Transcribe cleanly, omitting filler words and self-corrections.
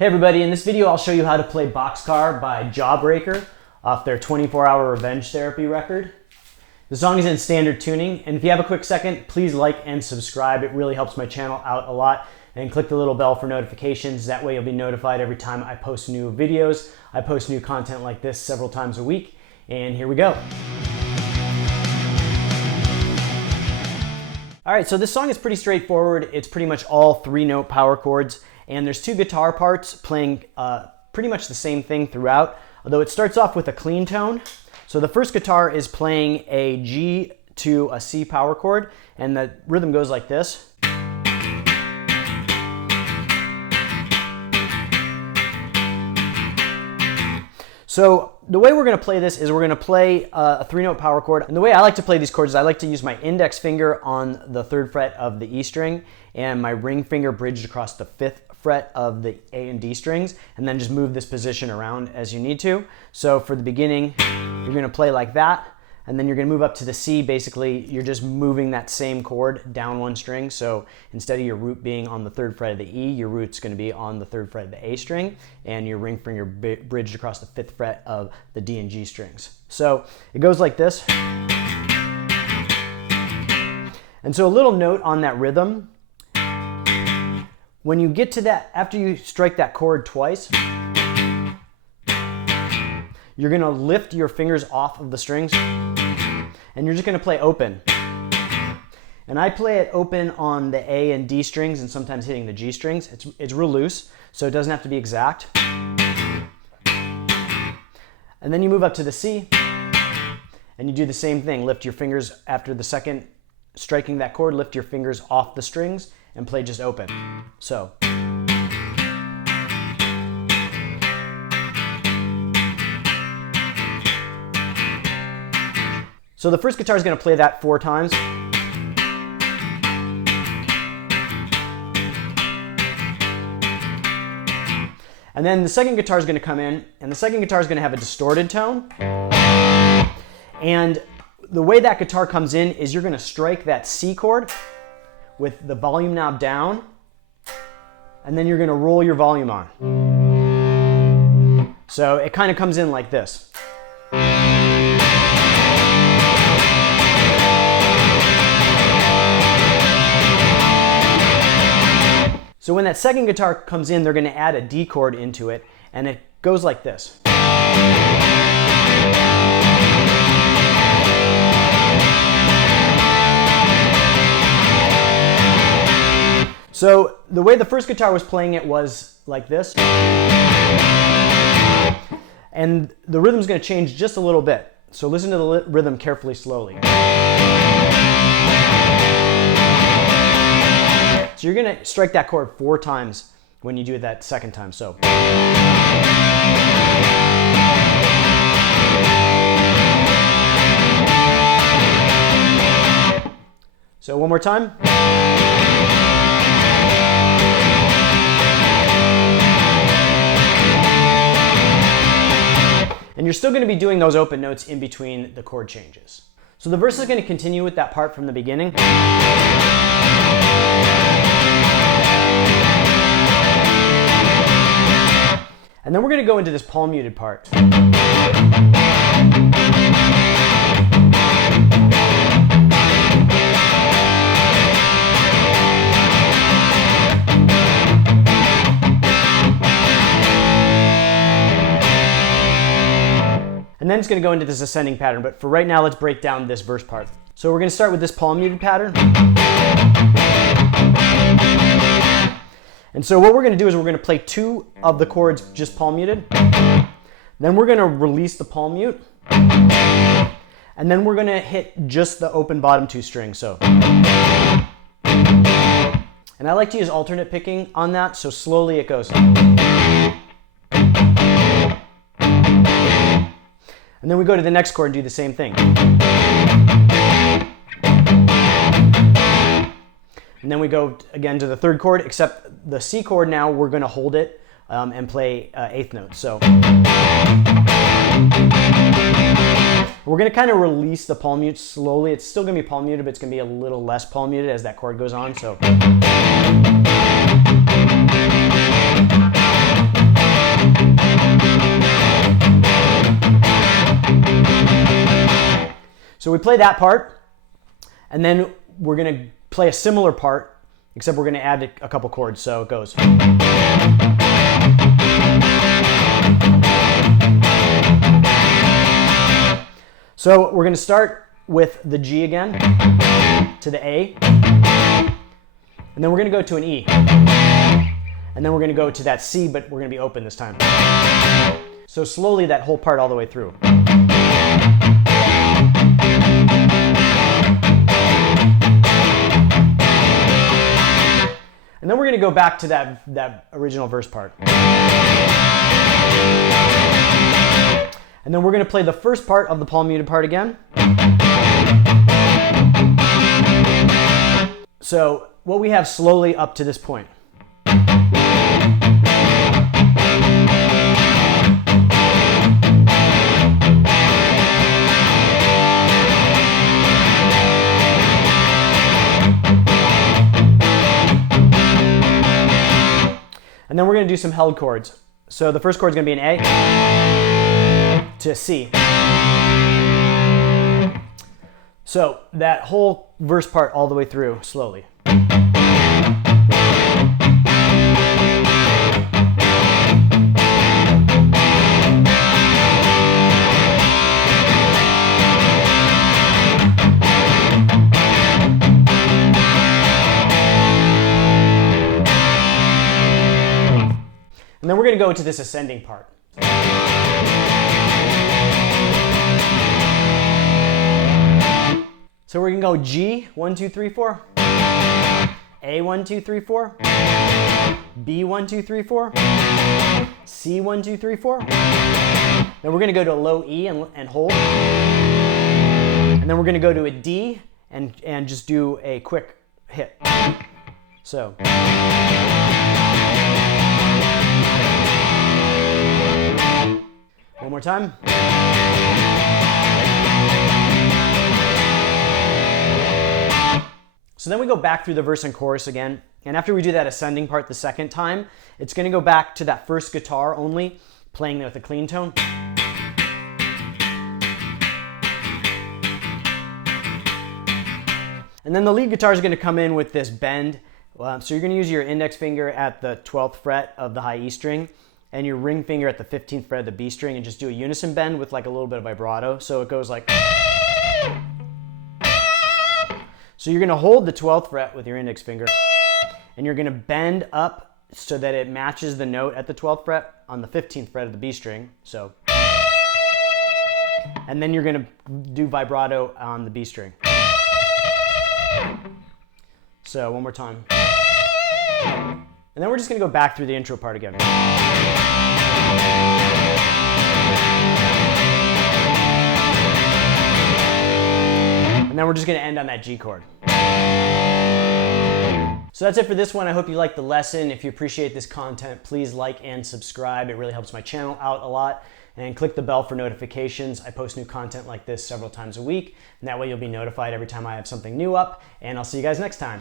Hey everybody, in this video I'll show you how to play Boxcar by Jawbreaker off their 24-hour Revenge Therapy record. The song is in standard tuning, and if you have a quick second, please like and subscribe. It really helps my channel out a lot. And click the little bell for notifications. That way you'll be notified every time I post new videos. I post new content like this several times a week, and here we go. All right, so this song is pretty straightforward. It's pretty much all 3-note power chords, and there's 2 guitar parts playing pretty much the same thing throughout, although it starts off with a clean tone. So the first guitar is playing a G to a C power chord, and the rhythm goes like this. So the way we're going to play this is we're going to play a 3-note power chord. And the way I like to play these chords is I like to use my index finger on the 3rd fret of the E string and my ring finger bridged across the 5th fret of the A and D strings, and then just move this position around as you need to. So for the beginning, you're going to play like that, and then you're going to move up to the C. Basically, you're just moving that same chord down 1 string. So instead of your root being on the 3rd fret of the E, your root's going to be on the 3rd fret of the A string, and your ring finger bridged across the 5th fret of the D and G strings. So it goes like this. And so a little note on that rhythm. When you get to that, after you strike that chord twice, you're going to lift your fingers off of the strings, and you're just going to play open. And I play it open on the A and D strings and sometimes hitting the G strings. It's real loose, so it doesn't have to be exact. And then you move up to the C, and you do the same thing. Lift your fingers after the second striking that chord, lift your fingers off the strings and play just open. So. So the first guitar is going to play that 4 times. And then the second guitar is going to come in, and the second guitar is going to have a distorted tone. And the way that guitar comes in is you're going to strike that C chord with the volume knob down, and then you're going to roll your volume on. So it kind of comes in like this. So when that second guitar comes in, they're going to add a D chord into it, and it goes like this. So the way the first guitar was playing it was like this. And the rhythm's going to change just a little bit. So listen to the rhythm carefully, slowly. So you're going to strike that chord 4 times when you do it that second time. So. So one more time. And you're still going to be doing those open notes in between the chord changes. So the verse is going to continue with that part from the beginning. And then we're going to go into this palm muted part. And then it's going to go into this ascending pattern, but for right now, let's break down this verse part. So we're going to start with this palm muted pattern. And so what we're going to do is we're going to play 2 of the chords just palm muted. Then we're going to release the palm mute. And then we're going to hit just the open bottom 2 strings. So. And I like to use alternate picking on that, so slowly it goes. And then we go to the next chord and do the same thing. And then we go again to the 3rd chord, except the C chord now we're going to hold it and play 8th note. So we're going to kind of release the palm mute slowly. It's still going to be palm muted, but it's going to be a little less palm muted as that chord goes on. So. So we play that part, and then we're going to play a similar part, except we're going to add a couple chords. So it goes. So we're going to start with the G again, to the A, and then we're going to go to an E, and then we're going to go to that C, but we're going to be open this time. So slowly that whole part all the way through. And then we're going to go back to that original verse part. And then we're going to play the first part of the palm muted part again. So what we have slowly up to this point. And then we're going to do some held chords. So the first chord is going to be an A to C. So that whole verse part all the way through, slowly. And then we're going to go to this ascending part. So we're going to go G, 1, 2, 3, 4. A, 1, 2, 3, 4. B, 1, 2, 3, 4. C, 1, 2, 3, 4. Then we're going to go to a low E and hold. And then we're going to go to a D and just do a quick hit. So. One more time. So then we go back through the verse and chorus again. And after we do that ascending part the second time, it's going to go back to that first guitar only, playing with a clean tone. And then the lead guitar is going to come in with this bend. So you're going to use your index finger at the 12th fret of the high E string and your ring finger at the 15th fret of the B string, and just do a unison bend with like a little bit of vibrato. So it goes like. So you're going to hold the 12th fret with your index finger, and you're going to bend up so that it matches the note at the 12th fret on the 15th fret of the B string. So, and then you're going to do vibrato on the B string. So one more time. And then we're just going to go back through the intro part again. And then we're just going to end on that G chord. So that's it for this one. I hope you liked the lesson. If you appreciate this content, please like and subscribe. It really helps my channel out a lot. And click the bell for notifications. I post new content like this several times a week, and that way you'll be notified every time I have something new up. And I'll see you guys next time.